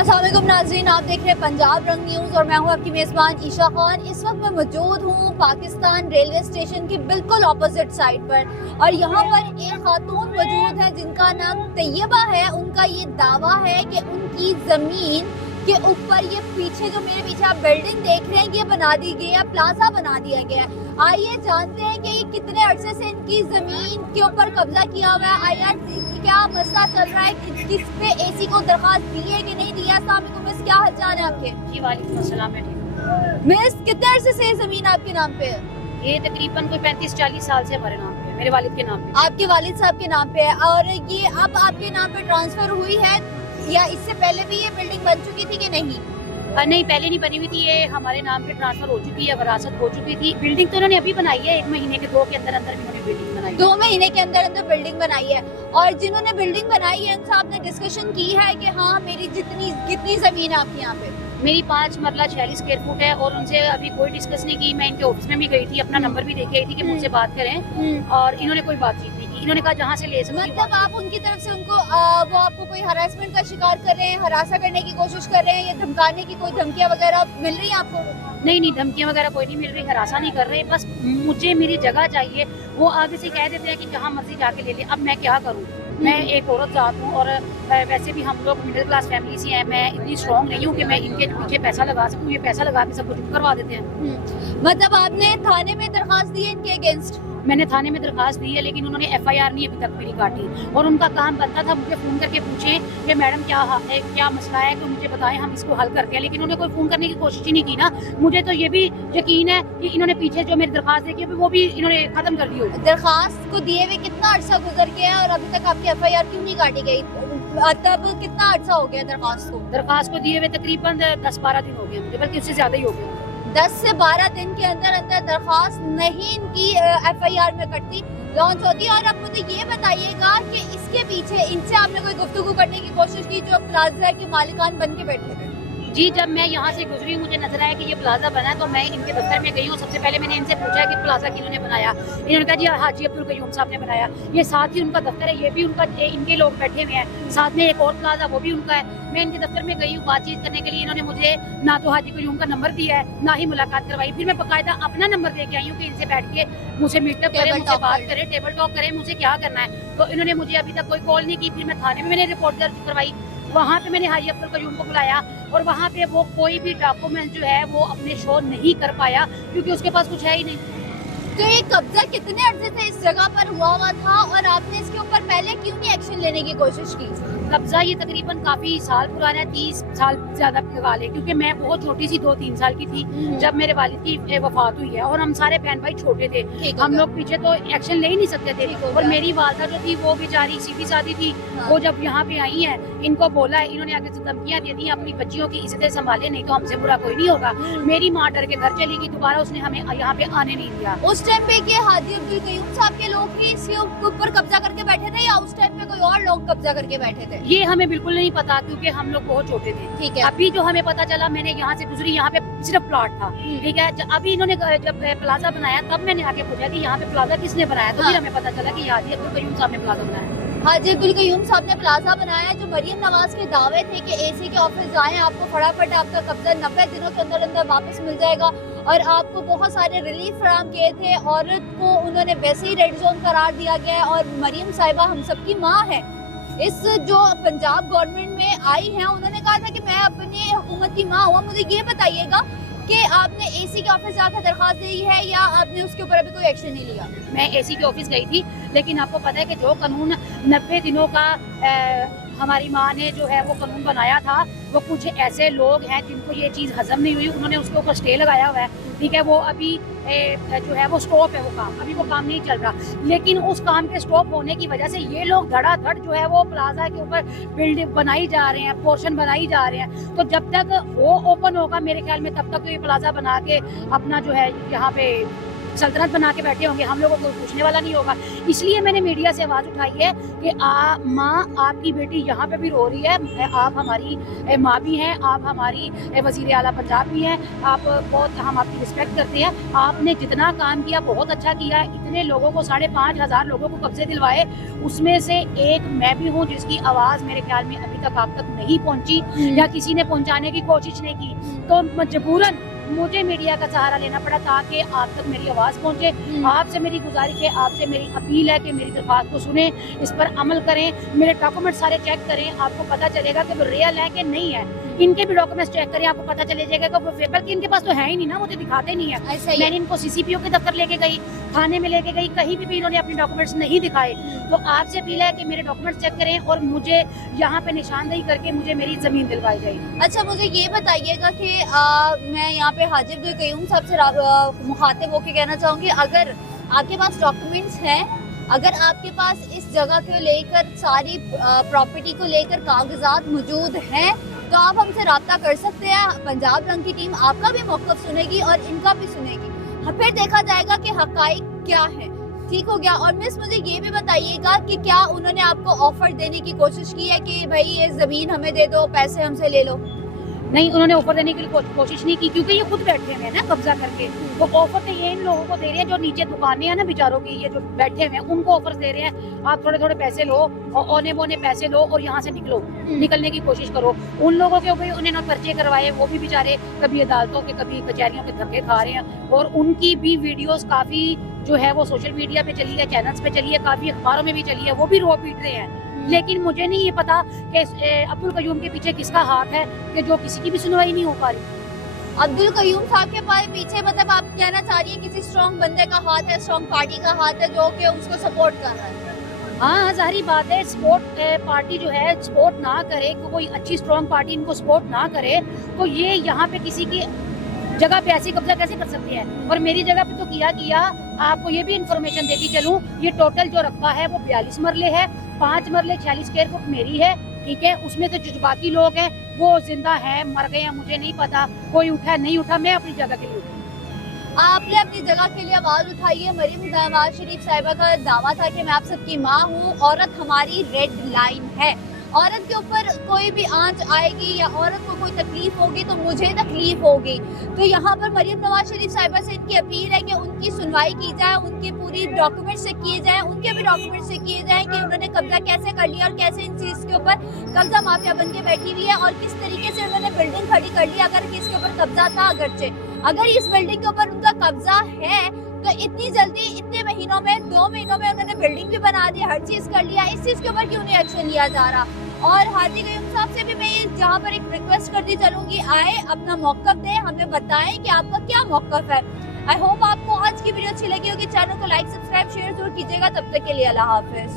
अस्सलामुअलैकुम नाज़रीन, आप देख रहे हैं पंजाब रंग न्यूज़ और मैं हूं आपकी मेज़बान ईशा खान। इस वक्त मैं मौजूद हूं पाकिस्तान रेलवे स्टेशन की बिल्कुल ऑपोजिट साइड पर और यहां पर एक खातून मौजूद है जिनका नाम तैयबा है। उनका ये दावा है कि उनकी ज़मीन के ऊपर ये पीछे जो मेरे पीछे आप बिल्डिंग देख रहे हैं ये बना दी गई है, प्लाजा बना दिया गया है। आइए जानते हैं कि ये कितने अरसे से इनकी जमीन के ऊपर कब्जा किया हुआ है। आइए क्या मसला चल रहा है, किस पे एसी को दरखास्त दी है कि नहीं दिया। अस्सलाम वालेकुम मिस, क्या हाल चाल है आपके? जी वालेकुम अस्सलाम। मिस, कितने अरसे से जमीन आपके नाम पे है? ये तकरीबन कोई 35-40 साल से हमारे नाम पे है, मेरे वालिद के नाम पे। आपके वालिद साहब के नाम पे है और ये अब आपके नाम पे ट्रांसफर हुई है या इससे पहले भी ये बिल्डिंग बन चुकी थी कि नहीं? नहीं, पहले नहीं बनी हुई थी, ये हमारे नाम पे ट्रांसफर हो चुकी है, वरासत हो चुकी थी। बिल्डिंग तो इन्होंने अभी बनाई है, 1 महीने के 2 के अंदर अंदर इन्होंने बिल्डिंग बनाई। 2 महीने के अंदर अंदर बिल्डिंग बनाई है और जिन्होंने बिल्डिंग बनाई है उनसे आपने डिस्कशन की है कि हाँ मेरी कितनी जमीन है आपके यहाँ पे? मेरी 5 मरला 46 स्क्वायर फुट है और उनसे अभी कोई डिस्कस नहीं की। मैं इनके ऑफिस में भी गई थी, अपना नंबर भी देके आई थी कि मुझसे बात करें और इन्होंने कोई बातचीत नहीं की। इन्होंने कहा जहाँ से ले सकती। मतलब आप उनकी तरफ से उनको वो आपको कोई हरासमेंट का शिकार कर रहे हैं, हरासा करने की कोशिश कर रहे हैं या धमकाने की कोई धमकियां वगैरह मिल रही है आपको? नहीं, धमकियां वगैरह कोई नहीं मिल रही, हरासा नहीं कर रहे, बस मुझे मेरी जगह चाहिए। वो आगे से कह देते हैं कि जहाँ मर्जी जाके ले ले। अब मैं क्या करूँ? मैं एक औरत जात हूँ और वैसे भी हम लोग मिडिल क्लास फैमिली से हैं। मैं इतनी स्ट्रॉन्ग नहीं हूँ कि मैं इनके पीछे पैसा लगा सकूँ। ये पैसा लगा के सब कुछ करवा देते हैं। मतलब आपने थाने में दरखास्त दी है इनके अगेंस्ट? मैंने थाने में दरखास्त दी है लेकिन उन्होंने FIR नहीं अभी तक मेरी काटी और उनका काम बनता था मुझे फ़ोन करके पूछें कि मैडम क्या है, क्या मसला है, तो मुझे बताएं, हम इसको हल करते हैं। लेकिन उन्होंने कोई फ़ोन करने की कोशिश ही नहीं की ना। मुझे तो ये भी यकीन है कि इन्होंने पीछे जो मेरी दरखास्त देखी है वो भी इन्होंने ख़त्म कर दी होगी। दरखास्त को दिए हुए कितना अर्सा गुजर गया है और अभी तक आपकी FIR क्यों नहीं काटी गई? तब कितना अर्सा हो गया दरखास्त को दिए हुए तकरीबन 10-12 दिन हो गए मुझे, बल्कि उससे ज़्यादा ही हो गया। 10 से 12 दिन के अंदर अंदर दरखास्त नहीं इनकी FIR में कटती, लॉन्च होती है। और अब मुझे ये बताइएगा कि इसके पीछे इनसे आपने कोई गुफ्तगू करने की कोशिश की जो प्लाजा के मालिकान बन के बैठे थे? जी, जब मैं यहाँ से गुजरी मुझे नजर आया कि ये प्लाजा बना है तो मैं इनके दफ्तर में गई हूँ। सबसे पहले मैंने इनसे पूछा कि प्लाजा किन्होंने बनाया। इन्होंने कहा जी हाजी अब्दुल कयूम साहब ने बनाया। ये साथ ही उनका दफ्तर है, ये भी उनका, इनके लोग बैठे हुए हैं। साथ में एक और प्लाजा वो भी उनका है। मैं इनके दफ्तर में गई हूँ बातचीत करने के लिए। इन्होंने मुझे ना तो हाजी कयूम का नंबर दिया है ना ही मुलाकात करवाई। फिर मैं बाकायदा अपना नंबर दे के आई हूँ कि इनसे बैठ के मुझसे मीटअप करें, मुझसे बात करें, टेबल टॉक करें, मुझे क्या करना है। तो इन्होंने मुझे अभी तक कोई कॉल नहीं की। फिर मैं थाने में मैंने रिपोर्ट दर्ज करवाई, वहाँ पे मैंने हाजी अब्दुल कयूम को बुलाया और वहाँ पे वो कोई भी डॉक्यूमेंट जो है वो अपने शो नहीं कर पाया क्योंकि उसके पास कुछ है ही नहीं। तो ये कब्जा कितने अर्से से इस जगह पर हुआ था और आपने इसके ऊपर पहले क्यों नहीं एक्शन लेने की कोशिश की? कब्जा ये तकरीबन काफी साल पुराना है, 30 साल ज्यादा लगा ले, क्योंकि मैं बहुत छोटी सी 2-3 साल की थी जब मेरे वालिद की वफात हुई है और हम सारे बहन भाई छोटे थे। हम लोग पीछे तो एक्शन ले ही नहीं सकते थे। और मेरी वालदा जो थी वो बेचारी सीधी सादी थी। वो जब यहाँ पे आई है इनको बोला है, इन्होंने आगे से धमकियां दे दी अपनी बच्चियों की इज्जतें संभाले, नहीं तो हमसे बुरा कोई नहीं होगा। मेरी माँ डर के घर चली गई, दोबारा उसने हमें यहाँ पे आने नहीं दिया। उस टाइम पे के हाजी अब्दुल कयूम साहब के लोग ही इसके ऊपर कब्जा करके बैठे थे या उस टाइम पे कोई और लोग कब्जा करके बैठे थे? ये हमें बिल्कुल नहीं पता क्योंकि हम लोग बहुत छोटे थे। ठीक है। अभी जो हमें पता चला, मैंने यहाँ से गुजरी, यहाँ पे सिर्फ प्लॉट था। ठीक है। अभी इन्होंने जब प्लाजा बनाया तब मैंने आके पूछा कि यहाँ पे प्लाजा किसने बनाया, तो फिर हमें पता चला कि हाजी अब्दुल कयूम साहब ने प्लाजा बनाया। हाजी अब्दुल कयूम साहब ने प्लाजा बनाया। जो मरियम नवाज के दावे थे कि AC के ऑफिस जाएं, आपको फटाफट आपका कब्जा 90 दिनों के अंदर अंदर वापस मिल जाएगा और आपको बहुत सारे रिलीफ फराहम किए थे। औरत को उन्होंने वैसे ही रेड जोन करार दिया गया है और मरियम साहिबा हम सबकी माँ है। इस जो पंजाब गवर्नमेंट में आई हैं उन्होंने कहा था कि मैं अपनी हुकूमत की माँ हूँ। मुझे ये बताइएगा कि आपने AC के ऑफिस जाकर दरखास्त दी है या आपने उसके ऊपर अभी कोई एक्शन नहीं लिया? मैं AC के ऑफिस गई थी लेकिन आपको पता है कि जो कानून 90 दिनों का हमारी माँ ने जो है वो कानून बनाया था, वो कुछ ऐसे लोग हैं जिनको ये चीज़ हजम नहीं हुई, उन्होंने उसके ऊपर स्टे लगाया हुआ है। ठीक है, वो अभी जो है वो स्टॉप है, वो काम अभी वो काम नहीं चल रहा। लेकिन उस काम के स्टॉप होने की वजह से ये लोग धड़ाधड़ जो है वो प्लाजा के ऊपर बिल्डिंग बनाई जा रहे हैं, पोर्शन बनाई जा रहे हैं। तो जब तक वो ओपन होगा मेरे ख्याल में तब तक तो ये प्लाजा बना के अपना जो है यहाँ पे सल्तनत बना के बैठे होंगे, हम लोगों को पूछने वाला नहीं होगा। इसलिए मैंने मीडिया से आवाज़ उठाई है कि माँ, आपकी बेटी यहाँ पे भी रो रही है, आप हमारी माँ भी हैं, आप हमारी वज़ीर आला पंजाब भी हैं, आप बहुत, हम आपकी रिस्पेक्ट करते हैं, आपने जितना काम किया बहुत अच्छा किया, इतने लोगों को 5,500 लोगों को कब्जे दिलवाए, उसमें से एक मैं भी हूँ जिसकी आवाज़ मेरे ख्याल में अभी तक आप तक नहीं पहुँची या किसी ने पहुँचाने की कोशिश नहीं की, तो मजबूरन मुझे मीडिया का सहारा लेना पड़ा ताकि आप तक मेरी आवाज़ पहुंचे। आपसे मेरी गुजारिश है, आपसे मेरी अपील है कि मेरी दरख्वास्त को सुने, इस पर अमल करें, मेरे डॉक्यूमेंट सारे चेक करें, आपको पता चलेगा कि वो रियल है कि नहीं है। इनके भी डॉक्यूमेंट्स चेक करें, आपको पता चले जाएगा कि वो पेपर की इनके पास तो है ही नहीं ना, वो तो दिखाते नहीं है। मैंने इनको सीसीपीओ के दफ्तर लेके गई, थाने में लेके गई, कहीं भी इन्होंने अपने डॉक्यूमेंट्स नहीं दिखाए। तो आपसे अपील है कि मेरे डॉक्यूमेंट्स चेक करें और मुझे यहाँ पे निशानदेही करके मुझे मेरी जमीन दिलवाई जाए। अच्छा, मुझे ये बताइएगा कि मैं यहाँ पे हाजिर अब्दुल क़य्यूम साहब से मुखातिब होकर कहना चाहूँगी, अगर आपके पास डॉक्यूमेंट्स हैं, अगर आपके पास इस जगह को लेकर सारी प्रॉपर्टी को लेकर कागजात मौजूद हैं, तो आप हमसे रब्ता कर सकते हैं। पंजाब रंग की टीम आपका भी मौक़िफ़ सुनेगी और इनका भी सुनेगी, फिर देखा जाएगा कि हक़ाइक़ क्या है। ठीक हो गया। और मिस, मुझे ये भी बताइएगा कि क्या उन्होंने आपको ऑफर देने की कोशिश की है कि भाई ये ज़मीन हमें दे दो, पैसे हमसे ले लो? नहीं, उन्होंने ऑफर देने की कोशिश नहीं की, क्योंकि ये खुद बैठे हुए हैं ना कब्जा करके। वो ऑफर तो ये इन लोगों को दे रहे हैं जो नीचे दुकानें हैं ना बेचारों की, ये जो बैठे हुए हैं उनको ऑफर दे रहे हैं, आप थोड़े थोड़े पैसे लो और औने बोने पैसे लो और यहाँ से निकलने की कोशिश करो। उन लोगों के ऊपर उन्होंने पर्चे करवाए, वो भी बेचारे कभी अदालतों के कभी कचहरियों के धक्के खा रहे हैं, और उनकी भी वीडियोस काफी जो है वो सोशल मीडिया पे चली है, चैनल्स पे चली है, काफी अखबारों में भी चली है, वो भी रो पीट रहे हैं। लेकिन मुझे नहीं ये पता कि अब्दुल क़य्यूम के पीछे किसका हाथ है कि जो किसी की भी सुनवाई नहीं हो पा रही। अब्दुल क़य्यूम साहब के पीछे मतलब आप कहना चाह रही है किसी स्ट्रॉन्ग बंदे का हाथ है, स्ट्रॉन्ग पार्टी का हाथ है जो कि उसको सपोर्ट कर रहा है? हाँ, जाहिर बात है, सपोर्ट पार्टी जो है सपोर्ट ना करे, कोई अच्छी स्ट्रॉन्ग पार्टी इनको सपोर्ट ना करे, तो ये यहाँ पे किसी की जगह पे ऐसी कब्जा कैसे कर सकते हैं? और मेरी जगह पे तो किया। आपको ये भी इंफॉर्मेशन देती चलूं, ये टोटल जो रकबा है वो 42 मरले है, 5 मरले 46 स्क्वायर फुट मेरी है, ठीक है। उसमें से जो बाकी लोग हैं वो जिंदा है, मर गए हैं, मुझे नहीं पता, कोई उठा नहीं उठा, मैं अपनी जगह के लिए उठी। आपने अपनी जगह के लिए आवाज उठाई है। मरियम नवाज शरीफ साहिबा का दावा था कि मैं आप सबकी माँ हूँ, औरत हमारी रेड लाइन है, औरत के ऊपर कोई भी आंच आएगी या औरत को कोई तकलीफ होगी तो मुझे तकलीफ होगी। तो यहाँ पर मरियम नवाज शरीफ साहिबा से इनकी अपील है कि उनकी सुनवाई की जाए, उनके पूरी डॉक्यूमेंट से किए जाए, उनके भी डॉक्यूमेंट से किए जाए कि उन्होंने कब्जा कैसे कर लिया और कैसे इन चीज के ऊपर कब्जा माफिया बन के बैठी हुई है और किस तरीके से उन्होंने बिल्डिंग खड़ी कर ली। अगर किसके ऊपर कब्जा था, अगरचे अगर इस बिल्डिंग के ऊपर उनका कब्जा है तो इतनी जल्दी, इतने महीनों में, 2 महीनों में उन्होंने बिल्डिंग भी बना दी, हर चीज कर लिया, इस चीज के ऊपर क्यों नहीं एक्शन लिया जा रहा? और हाजी क़य्यूम साहब से भी मैं ये जहाँ पर एक रिक्वेस्ट करती चलूंगी, आए अपना मौक़िफ़ दें, हमें बताएं कि आपका क्या मौक़िफ़ है। आई होप आपको आज की वीडियो अच्छी लगी होगी। चैनल को लाइक, सब्सक्राइब, शेयर जरूर कीजिएगा। तब तक के लिए अल्लाह हाफिज।